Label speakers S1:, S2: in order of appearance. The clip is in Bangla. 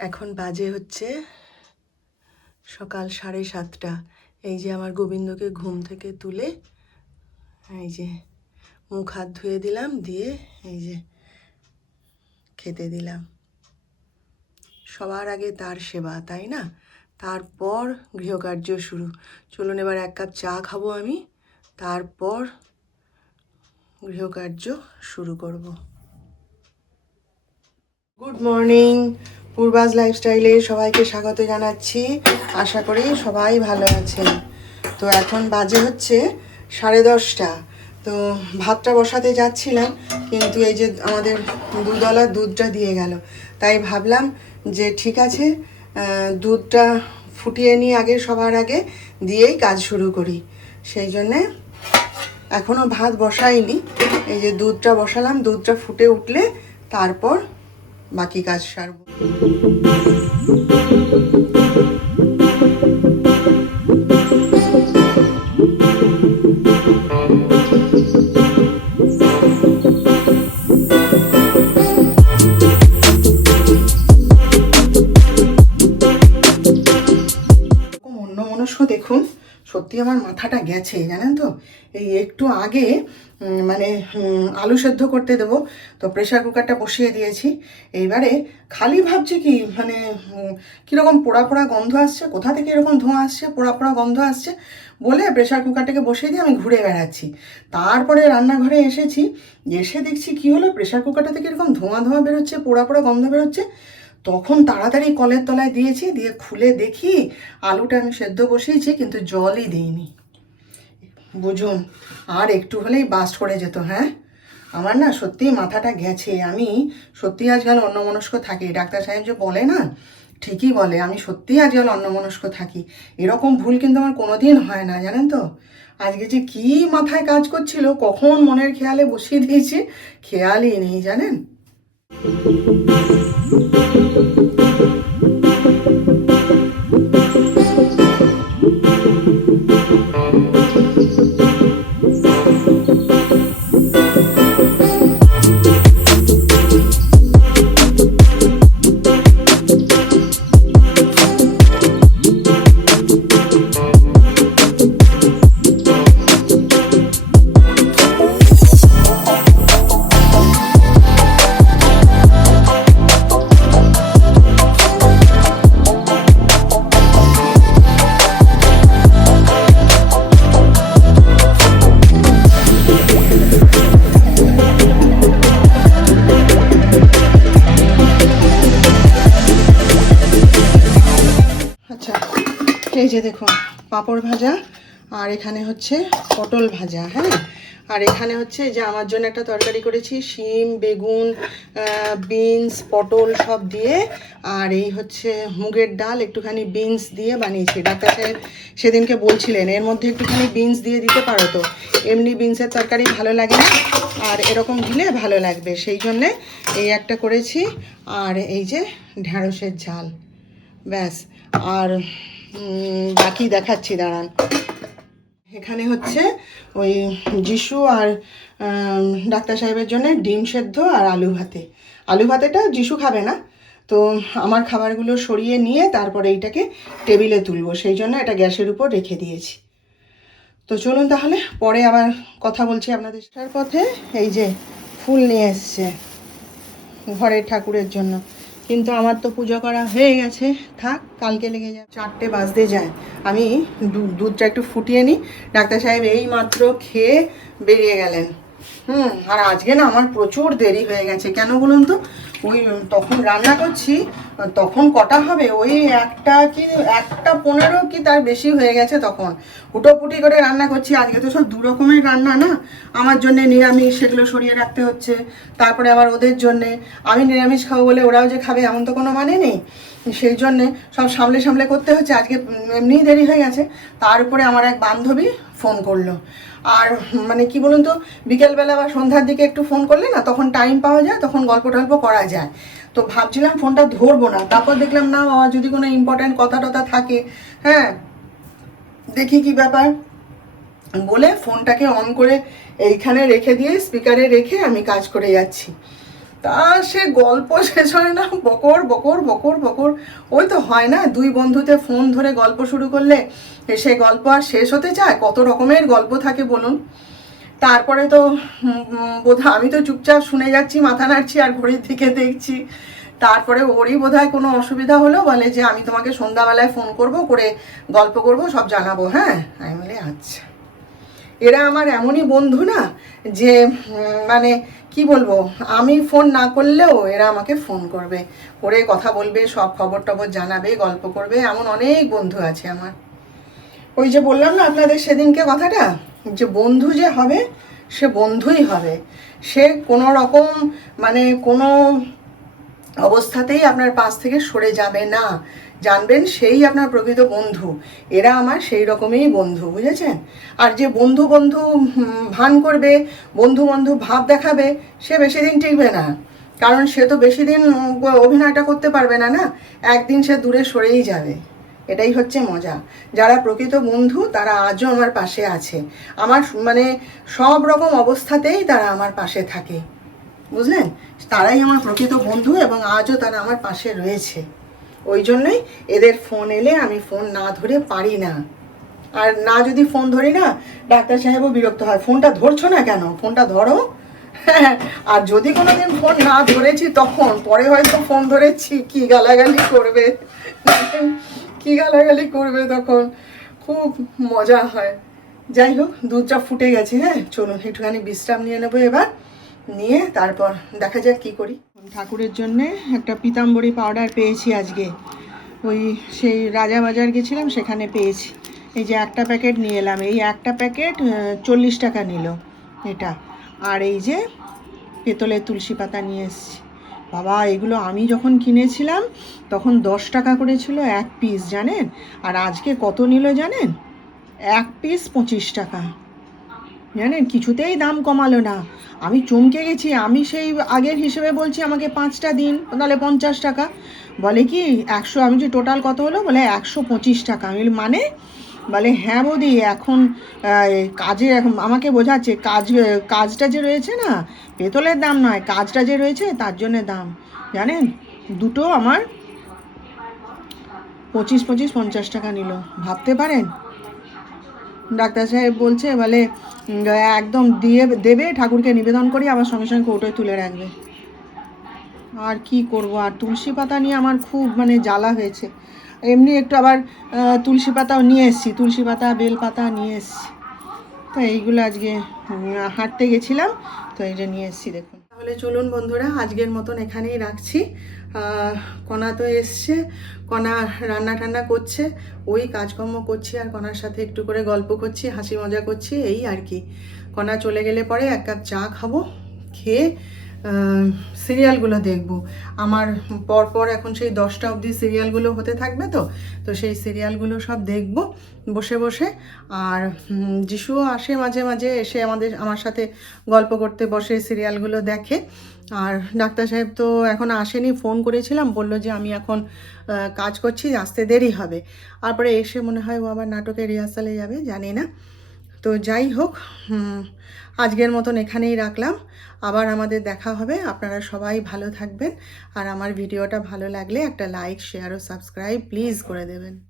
S1: এখন বাজে হচ্ছে সকাল সাড়ে সাতটা। এই যে আমার গোবিন্দকে ঘুম থেকে তুলে এই যে মুখ হাত ধুয়ে দিলাম, দিয়ে এই যে খেতে দিলাম। সবার আগে তার সেবা, তাই না? তারপর গৃহকার্য শুরু। চলুন এবার এক কাপ চা খাব আমি। তারপর গৃহকার্য শুরু করব। Good morning. পূর্বাজ লাইফস্টাইলে সবাইকে স্বাগত জানাচ্ছি। আশা করি সবাই ভালো আছেন। তো এখন বাজে হচ্ছে সাড়ে দশটা। তো ভাতটা বসাতে যাচ্ছিলাম, কিন্তু এই যে আমাদের দুধওয়ালা দুধটা দিয়ে গেল। তাই ভাবলাম যে ঠিক আছে দুধটা ফুটিয়ে নিয়ে আগে, সবার আগে, দিয়েই কাজ শুরু করি। সেই জন্যে এখনও ভাত বসাইনি। এই যে দুধটা বসালাম, দুধটা ফুটে উঠলে তারপর বাকি কাজ সারবো। আমার মাথাটা গেছে, জানেন তো? এই একটু আগে মানে আলু সেদ্ধ করতে দেবো, তো প্রেশার কুকারটা বসিয়ে দিয়েছি। এইবারে খালি ভাবছি কি মানে কীরকম পোড়া পোড়া গন্ধ আসছে, কোথা থেকে এরকম ধোঁয়া আসছে, পোড়া পোড়া গন্ধ আসছে, বলে প্রেশার কুকারটাকে বসিয়ে দিয়ে আমি ঘুরে বেড়াচ্ছি। তারপরে রান্নাঘরে এসেছি, এসে দেখছি কি হলো প্রেশার কুকারটা থেকে এরকম ধোঁয়া ধোঁয়া বেরোচ্ছে, পোড়া পোড়া গন্ধ বেরোচ্ছে। তখন তাড়াতাড়ি কলের তলায় দিয়েছি, দিয়ে খুলে দেখি আলুটা আমি সেদ্ধ বসিয়েছি, কিন্তু জলই দিইনি। বুঝুন, আর একটু হলেই বাস্ট করে যেত হ্যাঁ? আমার না সত্যি মাথাটা গেছে, আমি সত্যি আজকাল অন্যমনস্ক থাকি। ডাক্তার সাহেব যে বলে না, ঠিকই বলে, আমি সত্যি আজকাল অন্যমনস্ক থাকি। এরকম ভুল কিন্তু আমার কোনোদিন হয় না, জানেন তো? আজকে যে কি মাথায় কাজ করছিল, কখন মনের খেয়ালে বসিয়ে দিয়েছি, খেয়ালই নেই, জানেন? এই যে দেখুন, পাঁপড় ভাজা আর এখানে হচ্ছে পটল ভাজা হ্যাঁ? আর এখানে হচ্ছে যে আমার জন্য একটা তরকারি করেছি, শিম, বেগুন বিনস, পটল সব দিয়ে, আর এই হচ্ছে মুগের ডাল, একটুখানি বিনস দিয়ে বানিয়েছি। ডাক্তার সাহেব সেদিনকে বলছিলেন, এর মধ্যে একটুখানি বিনস দিয়ে দিতে পারো তো। এমনি বিনসের তরকারি ভালো লাগে না, আর এরকম দিলে ভালো লাগবে। সেই জন্যে এই একটা করেছি, আর এই যে ঢ্যাঁড়সের ঝাল, ব্যাস। আর বাকি দেখাচ্ছি, দাঁড়ান। এখানে হচ্ছে ওই যিশু আর ডাক্তার সাহেবের জন্য ডিম সেদ্ধ আর আলু ভাতে। আলু ভাতেটা যিশু খাবে না, তো আমার খাবারগুলো সরিয়ে নিয়ে তারপরে এইটাকে টেবিলে তুলবো। সেই জন্য এটা গ্যাসের উপর রেখে দিয়েছি। তো চলুন তাহলে, পরে আবার কথা বলছি আপনাদের পথে এই যে ফুল নিয়ে এসছে ঘরের ঠাকুরের জন্য। কিন্তু আমার তো পুজো করা হয়ে গেছে। থাক, কালকে লেগে যায়। চারটে বাজতে যায়। আমি দুধটা একটু ফুটিয়ে নিই। ডাক্তার সাহেব এই মাত্র খেয়ে বেরিয়ে গেলেন। হুম, আর আজকে না আমার প্রচুর দেরি হয়ে গেছে। কেন বলুন তো? ওই তখন রান্না করছি, তখন কটা হবে? ওই একটা কি, একটা পনেরো কি তার বেশি হয়ে গেছে তখন। হুটোপুটি করে রান্না করছি। আজকে তো সব দু রকমের রান্না না? আমার জন্য নিরামিষ, সেগুলো সরিয়ে রাখতে হচ্ছে। তারপরে আবার ওদের জন্যে। আমি নিরামিষ খাব বলে ওরাও যে খাবে, এমন তো কোনো মানে নেই। সেই জন্যে সব সামলে সামলে করতে হচ্ছে। আজকে এমনিই দেরি হয়ে গেছে। তার উপরে আমার এক বান্ধবী ফোন করল। আর মানে কি বলুন তো, বিকেলবেলা বা সন্ধ্যার দিকে একটু ফোন করলে না, তখন টাইম পাওয়া যায়, তখন গল্প টল্প করা যায়। তো ভাবছিলাম ফোনটা ধরবো না, তারপর দেখলাম না বাবা যদি কোনো ইম্পর্ট্যান্ট কথা টথা থাকে হ্যাঁ দেখি কি ব্যাপার। বলে ফোনটাকে অন করে এইখানে রেখে দিয়ে স্পিকারে রেখে আমি কাজ করে যাচ্ছি। তা সে গল্প শেষ হয় না, বকর বকর বকর বকর। ওই তো হয় না, দুই বন্ধুতে ফোন ধরে গল্প শুরু করলে সে গল্প আর শেষ হতে চায়? কত রকমের গল্প থাকে বলুন। তারপরে তো বোধ আমি তো চুপচাপ শুনে যাচ্ছি, মাথা নাড়ছি আর ঘড়ির দিকে দেখছি। তারপরে ওরই বোধহয় কোনো অসুবিধা হলো? বলে যে আমি তোমাকে সন্ধ্যাবেলায় ফোন করব, করে গল্প করব, সব জানাব হ্যাঁ? আমি বলি আচ্ছা। এরা আমার এমনই বন্ধু না যে মানে কি বলব, আমি ফোন না করলেও এরা আমাকে ফোন করবে। করে কথা বলবে, সব খবর টবর জানাবে, গল্প করবে, এমন অনেক বন্ধু আছে আমার। ওই যে বললাম না আপনাদের সেদিনকে কথাটা, যে বন্ধু যে হবে, সে বন্ধুই হবে। সে কোনো রকম মানে কোনো অবস্থাতেই আপনার পাশ থেকে সরে যাবে না। জানবেন সেই আপনার প্রকৃত বন্ধু। এরা আমার সেই রকমই বন্ধু, বুঝেছেন? আর যে বন্ধু বন্ধু ভান করবে, বন্ধু বন্ধু ভাব দেখাবে, সে বেশি দিন টিকবে না। কারণ সে তো বেশি দিন অভিনয়টা করতে পারবে না না? একদিন সে দূরে সরেই যাবে। এটাই হচ্ছে মজা। যারা প্রকৃত বন্ধু, তারা আজও আমার পাশে আছে। আমার মানে সব রকম অবস্থাতেই তারা আমার পাশে থাকে। বুঝলেন? তারাই আমার প্রকৃত বন্ধু এবং আজও তারা আমার পাশে রয়েছে। ওই জন্যই এদের ফোন এলে আমি ফোন না ধরে পারি না। আর না যদি ফোন ধরি না, ডাক্তার সাহেবও বিরক্ত হয়। ফোনটা ধরছো না কেন? ফোনটা ধরো। আর যদি কোনো দিন ফোন না ধরেছি তখন, পরে হয়তো ফোন ধরেছি, কি গালাগালি করবে? কি গালাগালি করবে তখন? খুব মজা হয়। যাই হোক দুধটা ফুটে গেছে হ্যাঁ? চলুন, একটুখানি বিশ্রাম নিয়ে নেব এবার। নিয়ে তারপর দেখা যাক কি করি। ঠাকুরের জন্যে একটা পিতাম্বরী পাউডার পেয়েছি আজকে। ওই সেই রাজা বাজার গেছিলাম, সেখানে পেয়েছি। এই যে একটা প্যাকেট নিয়ে এলাম। এই একটা প্যাকেট চল্লিশ টাকা নিল এটা। আর এই যে পেতলের তুলসী পাতা নিয়ে এসেছি। বাবা, এগুলো আমি যখন কিনেছিলাম, তখন দশ টাকা করে ছিল এক পিস জানেন? আর আজকে কত নিল জানেন? এক পিস পঁচিশ টাকা। জানেন, কিছুতেই দাম কমালো না। আমি চমকে গেছি, আমি সেই আগের হিসেবে বলছি আমাকে পাঁচটা দিন, তাহলে পঞ্চাশ টাকা। বলে কি, একশো, আমি যে টোটাল কত হলো? বলে একশো পঁচিশ টাকা। আমি মানে? বলে হ্যাঁ বৌদি, এখন কাজে এখন আমাকে বোঝাচ্ছে, কাজ, কাজটা যে রয়েছে না, পেতলের দাম নয়, কাজটা যে রয়েছে, তার জন্যে দাম। জানেন? দুটো আমার পঁচিশ পঁচিশ, পঞ্চাশ টাকা নিল। ভাবতে পারেন? ডাক্তার সাহেব বলছে, বলে একদম দিয়ে, দেবে, ঠাকুরকে নিবেদন করি, আবার সঙ্গে সঙ্গে কৌটোয় তুলে রাখবে। আর কি করব? আর তুলসী পাতা নিয়ে আমার খুব মানে জ্বালা হয়েছে। এমনি একটু আবার তুলসী পাতাও নিয়ে এসেছি, তুলসী পাতা, বেল পাতা নিয়ে এসেছি। তো এইগুলো আজকে হাঁটতে গেছিলাম, তো যে নিয়ে এসেছি, দেখুন। তাহলে চলুন বন্ধুরা, আজকের মতন এখানেই রাখছি। কণা তো এসছে কণা রান্না টান্না করছে, ওই কাজকর্ম করছি আর কণার সাথে একটু করে গল্প করছি, হাসি মজা করছি, এই আর কি। কণা চলে গেলে পরে এক কাপ চা খাব, খেয়ে সিরিয়ালগুলো দেখব। আমার পরপর এখন সেই দশটা অবধি সিরিয়ালগুলো হতে থাকবে তো তো সেই সিরিয়ালগুলো সব দেখব, বসে বসে। আর যিশুও আসে মাঝে মাঝে এসে আমাদের, আমার সাথে গল্প করতে বসে, সিরিয়ালগুলো দেখে। আর ডাক্তার সাহেব তো এখন আসেনি, ফোন করেছিলাম, বলল যে আমি এখন কাজ করছি, আসতে দেরি হবে। তারপরে এসে মনে হয় ও আবার নাটকের রিহার্সালে যাবে, জানি না। তো যাই হোক আজকের মতন এখানেই রাখলাম। আবার আমাদের দেখা হবে। আপনারা সবাই ভালো থাকবেন। আর আমার ভিডিওটা ভালো লাগলে একটা লাইক, শেয়ার ও সাবস্ক্রাইব প্লিজ করে দেবেন।